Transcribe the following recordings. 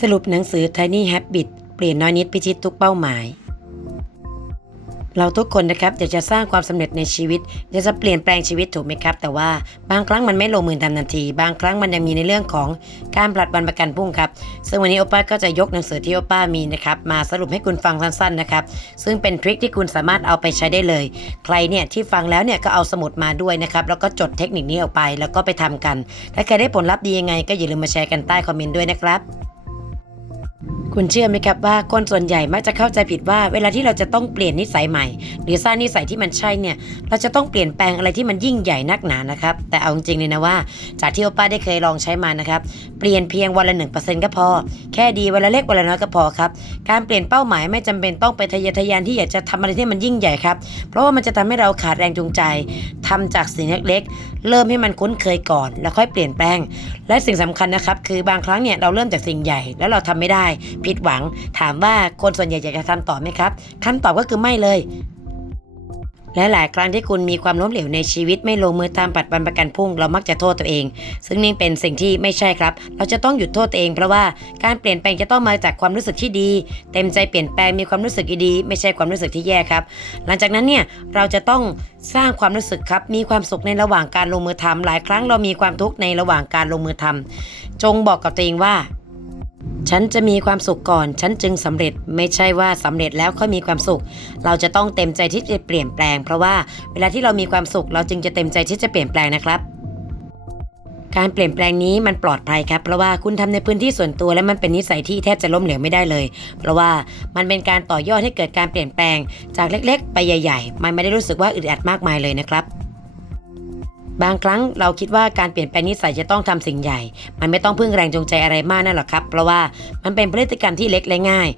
สรุปหนังสือ Tiny Habit เปลี่ยนน้อยนิดพิชิตทุกเป้าหมาย เราทุกคนนะครับอยากจะสร้างความสำเร็จในชีวิตอยากจะเปลี่ยนแปลงชีวิตถูกไหมครับ แต่ว่าบางครั้งมันไม่ลงมือทำทันที บางครั้งมันยังมีในเรื่องของการผลัดวันประกันพุ่งครับ ซึ่งวันนี้โอป้าก็จะยกหนังสือที่โอป้ามีนะครับมาสรุปให้คุณฟังสั้นๆนะครับ ซึ่งเป็นทริคที่คุณสามารถเอาไปใช้ได้เลย ใครเนี่ยที่ฟังแล้วเนี่ยก็เอาสมุดมาด้วยนะครับแล้วก็จดเทคนิคนี้ออกไปแล้วก็ไปทำกัน ถ้าใครได้ผลลัพธ์ดียังไง ก็อย่าลืมมาแชร์กันใต้คอมเมนต์ด้วยนะครับ คุณเชื่อไหมครับว่าคนส่วนใหญ่มักจะเข้าใจผิดว่า เวลาที่เราจะต้องเปลี่ยนนิสัยใหม่ หรือสร้างนิสัยที่มันใช่เนี่ยเราจะต้องเปลี่ยนแปลงอะไรที่มันยิ่งใหญ่นักหนานะครับแต่เอาจริงเลยนะว่า จากที่โอป้าได้เคยลองใช้มานะครับเปลี่ยนเพียงวันละหนึ่งเปอร์เซ็นต์ก็พอ แค่ดีวันละเล็กวันละน้อยก็พอครับการเปลี่ยนเป้าหมายไม่จำเป็นต้องไปทะเยอทะยานที่อยากจะทำอะไรที่มันยิ่งใหญ่ครับเพราะว่ามันจะทำให้เราขาดแรงจูงใจทำจากสิ่งเล็กๆเริ่มให้มันคุ้นเคยก่อน แล้วค่อยเปลี่ยนแปลง และสิ่งสำคัญนะครับคือบางครั้งเนี่ยเราเริ่มจากสิ่งใหญ่แล้วเราทำไม่ได้ผิดหวัง ถามว่าคนส่วนใหญ่อยากจะทำต่อไหมครับคำตอบก็คือไม่เลยและหลายครั้งที่คุณมีความล้มเหลวในชีวิตไม่ลงมือตามปัดวันประกันพุ่ง เรามักจะโทษตัวเอง ซึ่งนี่เป็นสิ่งที่ไม่ใช่ครับ เราจะต้องหยุดโทษตัวเองเพราะว่าการเปลี่ยนแปลงจะต้องมาจากความรู้สึกที่ดี เต็มใจเปลี่ยนแปลงมีความรู้สึกดีไม่ใช่ความรู้สึกที่แย่ครับ หลังจากนั้นเนี่ยเราจะต้องสร้างความรู้สึกครับ มีความสุขในระหว่างการลงมือทำหลายครั้งเรามีความทุกข์ในระหว่างการลงมือทำจงบอกกับตัวเองว่า ฉันจะมีความสุขก่อน ฉันจึงสำเร็จไม่ใช่ว่าสำเร็จแล้วค่อยมีความสุข เราจะต้องเต็มใจที่จะเปลี่ยนแปลง เพราะว่าเวลาที่เรามีความสุข เราจึงจะเต็มใจที่จะเปลี่ยนแปลงนะครับการเปลี่ยนแปลงนี้มันปลอดภัยครับ เพราะว่าคุณทำในพื้นที่ส่วนตัวและมันเป็นนิสัยที่แทบจะล้มเหลวไม่ได้เลย เพราะว่ามันเป็นการต่อยอดให้เกิดการเปลี่ยนแปลง จากเล็ก ๆ ไปใหญ่ ๆ มันไม่ได้รู้สึกว่าอึดอัดมากมายเลยนะครับ บางครั้งเราคิดว่าการเปลี่ยนแปลงนิสัยจะต้องทำสิ่งใหญ่ มันไม่ต้องพึ่งแรงจูงใจอะไรมากนั่นหรอกครับ เพราะว่ามันเป็นพฤติกรรมที่เล็กและง่าย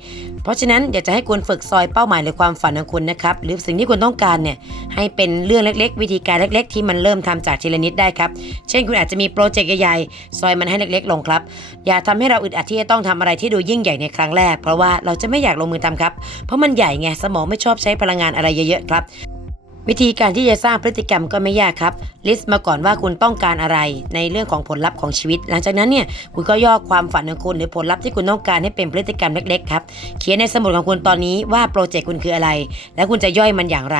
เพราะฉะนั้นอยากจะให้คุณฝึกซอยเป้าหมายหรือความฝันของคุณนะครับ หรือสิ่งที่คุณต้องการเนี่ยให้เป็นเรื่องเล็ก ๆ วิธีการเล็ก ๆ ที่มันเริ่มทำจากทีละนิดได้ครับ เช่นคุณอาจจะมีโปรเจกต์ใหญ่ๆซอยมันให้เล็ก ๆ ลงครับ อย่าทำให้เราอึดอัดที่จะต้องทำอะไรที่ดูยิ่งใหญ่ในครั้งแรก เพราะว่าเราจะไม่อยากลงมือทำครับ เพราะมันใหญ่ไงสมองไม่ชอบใช้พลังงานอะไรเยอะๆครับ วิธีการที่จะสร้างพฤติกรรมก็ไม่ยากครับ ลิสต์มาก่อนว่าคุณต้องการอะไรในเรื่องของผลลัพธ์ของชีวิต หลังจากนั้นเนี่ยคุณก็ย่อความฝันของคุณหรือผลลัพธ์ที่คุณต้องการให้เป็นพฤติกรรมเล็กๆครับ เขียนในสมุดของคุณตอนนี้ว่าโปรเจกต์คุณคืออะไร และคุณจะย่อยมันอย่างไร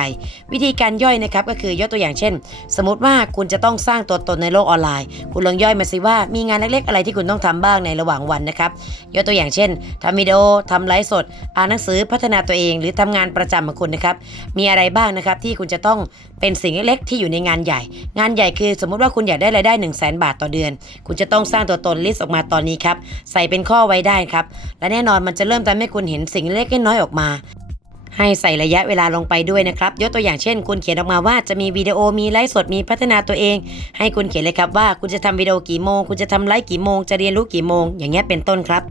วิธีการย่อยนะครับก็คือยกตัวอย่างเช่น สมมติว่าคุณจะต้องสร้างตัวตนในโลกออนไลน์ คุณลองย่อยมาสิว่ามีงานเล็กๆ อะไรที่คุณต้องทำบ้างในระหว่างวันนะครับ ยกตัวอย่างเช่นทำวิดีโอทำไลฟ์สด อ่านหนังสือพัฒนาตัวเอง หรือทำงานประจำของคุณนะครับ มีอะไรบ้างนะครับที่คุณจะะต้องเป็นสิ่งเล็กๆที่อยู่ในงานใหญ่ งานใหญ่คือสมมุติว่าคุณอยากได้รายได้ 1 0 0 0 0แบาทต่อเดือน คุณจะต้องสร้างตัวตนลิสต์ออกมาตอนนี้ครับใส่เป็นข้อไว้ได้ครับ และแน่นอนมันจะเริ่มทำให้คุณเห็นสิ่งเล็กน้อยออกมาให้ใส่ระยะเวลาลงไปด้วยนะครับ ยกตัวอย่างเช่น คุณเขียนออกมาว่าจะมีวิดีโอมีไลฟ์สดมีพัฒนาตัวเอง ให้คุณเขียนเลยครับว่าคุณจะทำวิดีโอกี่โมง คุณจะทำไลฟ์กี่โมง จะเรียนรู้กี่โมง อย่างเงี้ยเป็นต้นครับ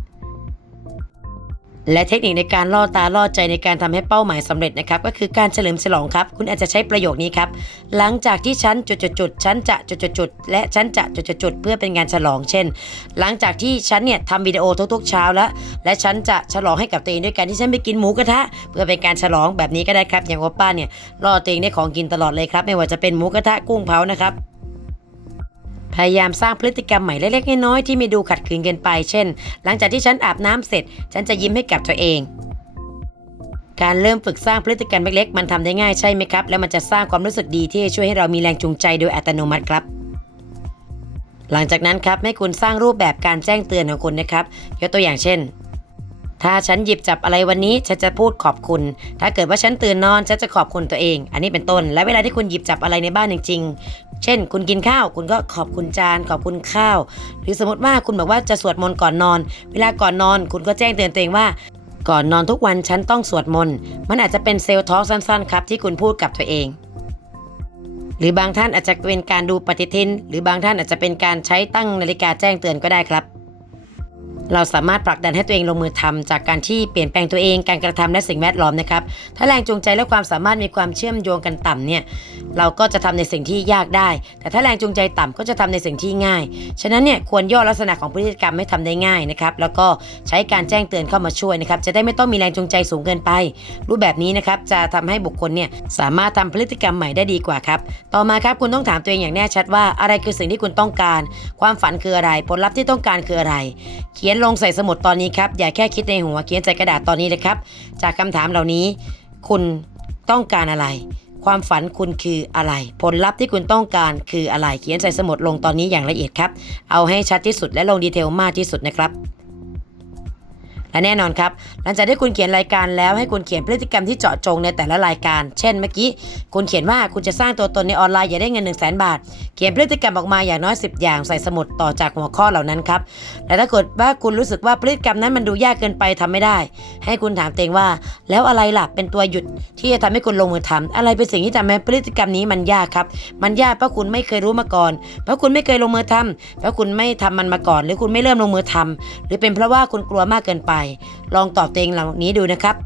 และเทคนิคในการล่อตาล่อใจในการทำให้เป้าหมายสำเร็จนะครับก็คือการเฉลิมฉลองครับ คุณอาจจะใช้ประโยคนี้ครับ หลังจากที่ฉันจุดๆๆฉันจะจุดๆๆและฉันจะจุดๆๆเพื่อเป็นการฉลอง เช่น หลังจากที่ฉันเนี่ยทำวิดีโอทุกๆเช้าแล้ว และฉันจะฉลองให้กับตัวเองด้วยการที่ฉันไปกินหมูกระทะ เพื่อเป็นการฉลองแบบนี้ก็ได้ครับอย่างโอป้าเนี่ยล่อตัวเองได้ของกินตลอดเลยครับ ไม่ว่าจะเป็นหมูกระทะกุ้งเผานะครับ พยายามสร้างพฤติกรรมใหม่เล็กๆน้อยๆที่ไม่ดูขัดขืนเกินไป เช่น หลังจากที่ฉันอาบน้ำเสร็จ ฉันจะยิ้มให้กับตัวเอง การเริ่มฝึกสร้างพฤติกรรมเล็กๆ มันทำได้ง่ายใช่ไหมครับ แล้วมันจะสร้างความรู้สึกดีที่จะช่วยให้เรามีแรงจูงใจโดยอัตโนมัติครับหลังจากนั้นครับให้คุณสร้างรูปแบบการแจ้งเตือนของคุณนะครับ ยกตัวอย่างเช่น ถ้าฉันหยิบจับอะไรวันนี้ฉันจะพูดขอบคุณ ถ้าเกิดว่าฉันตื่นนอนฉันจะขอบคุณตัวเอง อันนี้เป็นต้น และเวลาที่คุณหยิบจับอะไรในบ้านจริงๆ เช่น คุณกินข้าว คุณก็ขอบคุณจาน ขอบคุณข้าว หรือสมมติว่าคุณบอกว่าจะสวดมนต์ก่อนนอน เวลาก่อนนอนคุณก็แจ้งเตือนตัวเองว่าก่อนนอนทุกวันฉันต้องสวดมนต์ มันอาจจะเป็นเซลล์ทอล์กสั้นๆ ครับ ที่คุณพูดกับตัวเอง หรือบางท่านอาจจะเป็นการดูปฏิทิน หรือบางท่านอาจจะเป็นการใช้ตั้งนาฬิกาแจ้งเตือนก็ได้ครับ เราสามารถผลักดันให้ตัวเองลงมือทำจากการที่เปลี่ยนแปลงตัวเองการกระทำและสิ่งแวดล้อมนะครับ ถ้าแรงจูงใจและความสามารถมีความเชื่อมโยงกันต่ำเนี่ยเราก็จะทำในสิ่งที่ยากได้ แต่ถ้าแรงจูงใจต่ำก็จะทำในสิ่งที่ง่าย ฉะนั้นเนี่ยควรย่อลักษณะของพฤติกรรมให้ทำได้ง่ายนะครับ แล้วก็ใช้การแจ้งเตือนเข้ามาช่วยนะครับ จะได้ไม่ต้องมีแรงจูงใจสูงเกินไป รูปแบบนี้นะครับจะทำให้บุคคลเนี่ยสามารถทำพฤติกรรมใหม่ได้ดีกว่าครับ ต่อมาครับคุณต้องถามตัวเองอย่างแน่ชัดว่าอะไรคือสิ่งที่คุณต้องการ ความฝันคืออะไร ผลลัพธ์ที่ต้องการคืออะไร เขียนนลงใส่สมุดตอนนี้ครับ อย่าแค่คิดในหัวเขียนใส่กระดาษตอนนี้เลยครับ จากคำถามเหล่านี้ คุณต้องการอะไร ความฝันคุณคืออะไร ผลลัพธ์ที่คุณต้องการคืออะไร เขียนใส่สมุดลงตอนนี้อย่างละเอียดครับ เอาให้ชัดที่สุดและลงดีเทลมากที่สุดนะครับ และแน่นอนครับ หลังจากที่คุณเขียนรายการแล้วให้คุณเขียนพฤติกรรมที่เจาะจงในแต่ละรายการ เช่นเมื่อกี้ คุณเขียนว่าคุณจะสร้างตัวตนในออนไลน์อย่าได้เงิน 1 0 0 0 0แบาท เขียนพฤติกรรมออกมาอย่างน้อย 10 อย่างใส่สมุดต่อจากหัวข้อเหล่านั้นครับและถ้าเกิดว่าคุณรู้สึกว่าพฤติกรรมนั้นมันดูยากเกินไปทำไม่ได้ ให้คุณถามตัวเองว่า แล้วอะไรล่ะเป็นตัวหยุดที่จะทำให้คุณลงมือทำอะไรเป็นสิ่งที่ทำให้พฤติกรรมนี้มันยากครับ มันยากเพราะคุณไม่เคยรู้มาก่อน เพราะคุณไม่เคยลงมือทำเพราะคุณไม่ทำมันมาก่อน หรือคุณไม่เริ่มลงมือทำหรือเป็นเพราะว่าคุณกลัวมากเกินไปลองตอบตัวเองเหล่านี้ดูนะครับ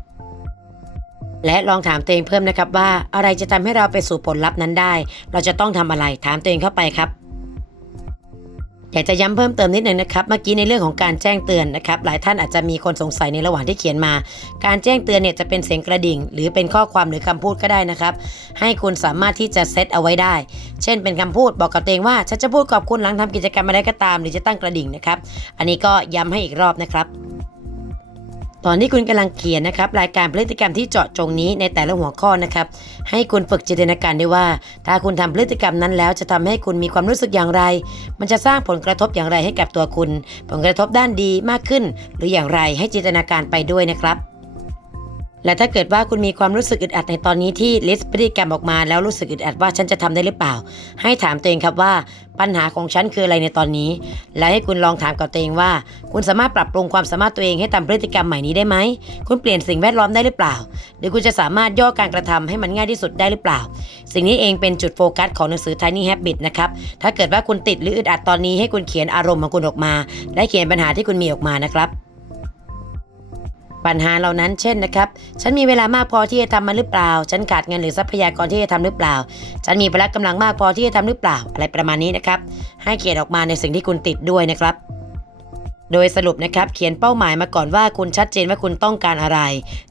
และลองถามตัวเองเพิ่มนะครับว่าอะไรจะทำให้เราไปสู่ผลลัพธ์นั้นได้ เราจะต้องทำอะไรถามตัวเองเข้าไปครับอยากจะย้ำเพิ่มเติมนิดนึงนะครับ เมื่อกี้ในเรื่องของการแจ้งเตือนนะครับ หลายท่านอาจจะมีคนสงสัยในระหว่างที่เขียนมา การแจ้งเตือนเนี่ยจะเป็นเสียงกระดิ่ง หรือเป็นข้อความหรือคำพูดก็ได้นะครับ ให้คุณสามารถที่จะเซตเอาไว้ได้ เช่นเป็นคำพูดบอกกับตัวเองว่าฉันจะพูดขอบคุณหลังทำกิจกรรมอะไรก็ตาม หรือจะตั้งกระดิ่งนะครับ อันนี้ก็ย้ำให้อีกรอบนะครับ ตอนที่คุณกำลังเขียนนะครับรายการพฤติกรรมที่เจาะจงนี้ในแต่ละหัวข้อนะครับ ให้คุณฝึกจินตนาการด้วยว่า ถ้าคุณทำพฤติกรรมนั้นแล้วจะทำให้คุณมีความรู้สึกอย่างไร มันจะสร้างผลกระทบอย่างไรให้กับตัวคุณ ผลกระทบด้านดีมากขึ้น หรืออย่างไรให้จินตนาการไปด้วยนะครับ และถ้าเกิดว่าคุณมีความรู้สึกอึดอัดในตอนนี้ที่ลิสต์พฤติกรรมออกมาแล้วรู้สึกอึดอัดว่าฉันจะทำได้หรือเปล่า ให้ถามตัวเองครับว่าปัญหาของฉันคืออะไรในตอนนี้ และให้คุณลองถามกับตัวเองว่า คุณสามารถปรับปรุงความสามารถตัวเองให้ทำพฤติกรรมใหม่นี้ได้ไหม คุณเปลี่ยนสิ่งแวดล้อมได้หรือเปล่า หรือคุณจะสามารถย่อการกระทำให้มันง่ายที่สุดได้หรือเปล่า สิ่งนี้เองเป็นจุดโฟกัสของหนังสือ Tiny Habit นะครับถ้าเกิดว่าคุณติดหรืออึดอัดตอนนี้ให้คุณเขียนอารมณ์ของคุณออกมา และเขียนปัญหาที่คุณมีออกมานะครับ ปัญหาเหล่านั้นเช่นนะครับ ฉันมีเวลามากพอที่จะทำมันหรือเปล่า ฉันขาดเงินหรือทรัพยากรที่จะทำหรือเปล่า ฉันมีพละกำลังมากพอที่จะทำหรือเปล่า อะไรประมาณนี้นะครับ ให้เกียรติออกมาในสิ่งที่คุณติดด้วยนะครับ โดยสรุปนะครับเขียนเป้าหมายมาก่อนว่าคุณชัดเจนว่าคุณต้องการอะไร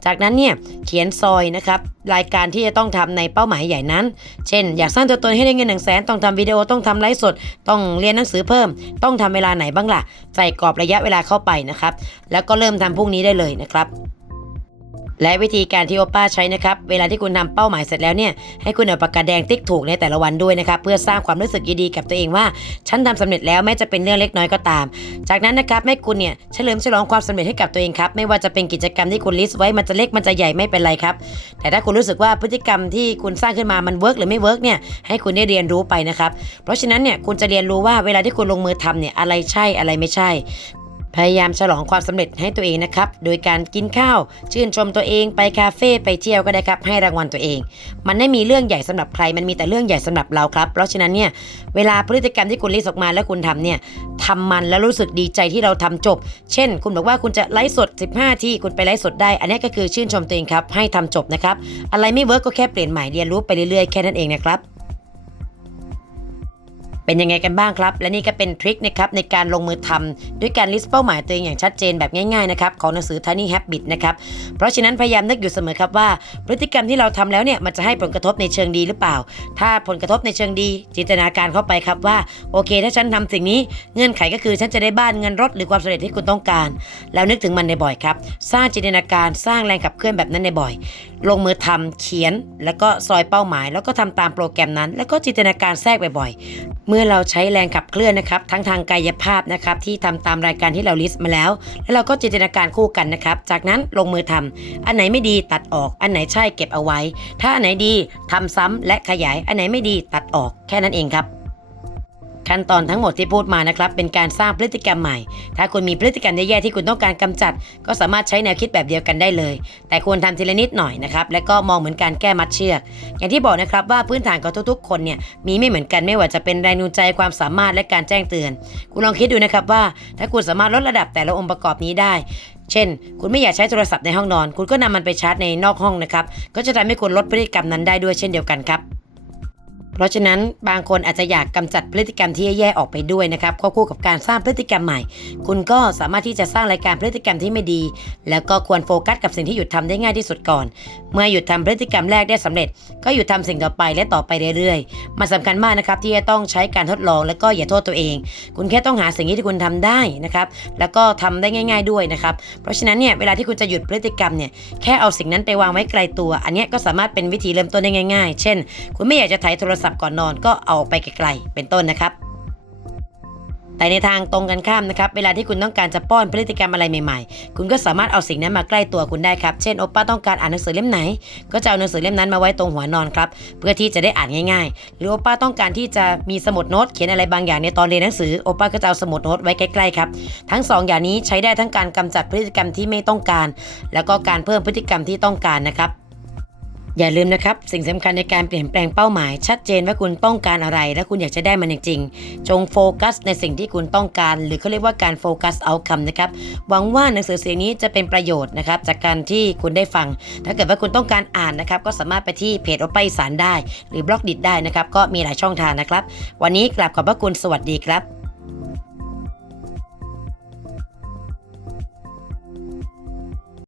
จากนั้นเนี่ยเขียนซอยนะครับรายการที่จะต้องทำในเป้าหมายใหญ่นั้น เช่น อยากสร้างตัวตนให้ได้เงินหนึ่งแสนต้องทำวิดีโอต้องทำไลฟ์สด ต้องเรียนหนังสือเพิ่ม ต้องทำเวลาไหนบ้างล่ะ ใส่กรอบระยะเวลาเข้าไปนะครับ แล้วก็เริ่มทำพรุ่งนี้ได้เลยนะครับ และวิธีการที่โอป้าใช้นะครับ เวลาที่คุณทำเป้าหมายเสร็จแล้วเนี่ย ให้คุณเอาปากกาแดงติ๊กถูกในแต่ละวันด้วยนะครับ เพื่อสร้างความรู้สึกดีๆกับตัวเองว่า ฉันทำสำเร็จแล้วแม้จะเป็นเรื่องเล็กน้อยก็ตาม จากนั้นนะครับให้คุณเนี่ยเฉลิมฉลองความสำเร็จให้กับตัวเองครับ ไม่ว่าจะเป็นกิจกรรมที่คุณลิสต์ไว้มันจะเล็กมันจะใหญ่ไม่เป็นไรครับ แต่ถ้าคุณรู้สึกว่าพฤติกรรมที่คุณสร้างขึ้นมามันเวิร์กหรือไม่เวิร์กเนี่ยให้คุณได้เรียนรู้ไปนะครับ เพราะฉะนั้นเนี่ยคุณจะเรียนรู้ว่าเวลาที่คุณลงมือทำเนี่ยอะไรใช่อะไรไม่ใช่ พยายามฉลองความสำเร็จให้ตัวเองนะครับ โดยการกินข้าว ชื่นชมตัวเอง ไปคาเฟ่ไปเที่ยวก็ได้ครับ ให้รางวัลตัวเอง มันไม่มีเรื่องใหญ่สำหรับใคร มันมีแต่เรื่องใหญ่สำหรับเราครับ เพราะฉะนั้นเนี่ย เวลาพฤติกรรมที่คุณลิสต์ออกมาแล้วคุณทำเนี่ยทำมันแล้วรู้สึกดีใจที่เราทำจบ เช่น คุณบอกว่าคุณจะไลฟ์สด 15 ที่คุณไปไลฟ์สดได้ อันนี้ก็คือชื่นชมตัวเองครับ ให้ทำจบนะครับ อะไรไม่เวิร์กก็แค่เปลี่ยนใหม่เรียนรู้ไปเรื่อยๆ แค่นั้นเองนะครับ เป็นยังไงกันบ้างครับ และนี่ก็เป็นทริคนะครับในการลงมือทำด้วยการลิสต์เป้าหมายตัวเองอย่างชัดเจนแบบง่ายๆนะครับของหนังสือ Tiny Habit นะครับเพราะฉะนั้นพยายามนึกอยู่เสมอครับว่า พฤติกรรมที่เราทำแล้วเนี่ยมันจะให้ผลกระทบในเชิงดีหรือเปล่า ถ้าผลกระทบในเชิงดี จินตนาการเข้าไปครับว่าโอเค ถ้าฉันทำสิ่งนี้เงื่อนไขก็คือฉันจะได้บ้านเงินรถหรือความสำเร็จที่คุณต้องการ แล้วนึกถึงมันในบ่อยครับ สร้างจินตนาการสร้างแรงขับเคลื่อนแบบนั้นในบ่อย ลงมือทำเขียน แล้วก็ซอยเป้าหมาย แล้วก็ทำตามโปรแกรมนั้น แล้วก็จินตนาการแทรกบ่อยๆ เมื่อเราใช้แรงขับเคลื่อนนะครับ ทั้งทางกายภาพนะครับที่ทำตามรายการที่เราลิสต์มาแล้ว แล้วเราก็จินตนาการคู่กันนะครับ จากนั้นลงมือทำอันไหนไม่ดีตัดออก อันไหนใช่เก็บเอาไว้ ถ้าอันไหนดีทำซ้ำและขยาย อันไหนไม่ดีตัดออก แค่นั้นเองครับ ขั้นตอนทั้งหมดที่พูดมานะครับเป็นการสร้างพฤติกรรมใหม่ ถ้าคุณมีพฤติกรรมแย่ๆที่คุณต้องการกำจัด ก็สามารถใช้แนวคิดแบบเดียวกันได้เลย แต่ควรทำทีละนิดหน่อยนะครับและก็มองเหมือนการแก้มัดเชือก อย่างที่บอกนะครับว่าพื้นฐานของทุกๆ คนเนี่ยมีไม่เหมือนกันไม่ว่าจะเป็นแรงจูงใจความสามารถและการแจ้งเตือน คุณลองคิดดูนะครับว่า ถ้าคุณสามารถลดระดับแต่ละองค์ประกอบนี้ได้ เช่น คุณไม่อยากใช้โทรศัพท์ในห้องนอน คุณก็นำมันไปชาร์จในนอกห้องนะครับก็จะทำให้คุณลดพฤติกรรมนั้นได้ด้วยเช่นเดียวกันครับ เพราะฉะนั้นบางคนอาจจะอยากกำจัดพฤติกรรมที่แย่ๆออกไปด้วยนะครับควบคู่กับการสร้างพฤติกรรมใหม่ คุณก็สามารถที่จะสร้างรายการพฤติกรรมที่ไม่ดี แล้วก็ควรโฟกัสกับสิ่งที่หยุดทำได้ง่ายที่สุดก่อน เมื่อหยุดทำพฤติกรรมแรกได้สำเร็จ ก็หยุดทำสิ่งต่อไปและต่อไปเรื่อยๆ มันสำคัญมากนะครับที่จะต้องใช้การทดลอง และก็อย่าโทษตัวเอง คุณแค่ต้องหาสิ่งที่คุณทำได้นะครับแล้วก็ทำได้ง่าย ๆด้วยนะครับเพราะฉะนั้นเนี่ยเวลาที่คุณจะหยุดพฤติกรรมเนี่ยแค่เอาสิ่งนั้นไปวางไว้ไกลตัว อันนี้ก็สามารถเป็นวิธีเริ่มต้นได้ง่าย ๆ เช่น คุณไม่อยากจะถ่ายโทรศัพท์ก่อนนอนก็เอาไปไกลๆเป็นต้นนะครับ แต่ในทางตรงกันข้ามนะครับเวลาที่คุณต้องการจะป้อนพฤติกรรมอะไรใหม่ๆ คุณก็สามารถเอาสิ่งนั้นมาใกล้ตัวคุณได้ครับ เช่นโอป้าต้องการอ่านหนังสือเล่มไหน ก็จะเอาหนังสือเล่มนั้นมาไว้ตรงหัวนอนครับเพื่อที่จะได้อ่านง่ายๆ หรือโอป้าต้องการที่จะมีสมุดโน้ตเขียนอะไรบางอย่างในตอนเรียนหนังสือโอป้าก็จะเอาสมุดโน้ตไว้ใกล้ๆครับทั้งสองอย่างนี้ใช้ได้ทั้งการกำจัดพฤติกรรมที่ไม่ต้องการ แล้วก็การเพิ่มพฤติกรรมที่ต้องการนะครับ อย่าลืมนะครับ สิ่งสำคัญในการเปลี่ยนแปลงเป้าหมาย ชัดเจนว่าคุณต้องการอะไร และคุณอยากจะได้มันจริงๆจงโฟกัสในสิ่งที่คุณต้องการ หรือเขาเรียกว่าการโฟกัสเอาคำนะครับหวังว่าหนังสือเสียงนี้จะเป็นประโยชน์นะครับจากการที่คุณได้ฟัง ถ้าเกิดว่าคุณต้องการอ่านนะครับก็สามารถไปที่เพจโอป้าอีสานได้ หรือบล็อกดิได้นะครับก็มีหลายช่องทางนะครับ วันนี้กลับขอบพระคุณสวัสดีครับ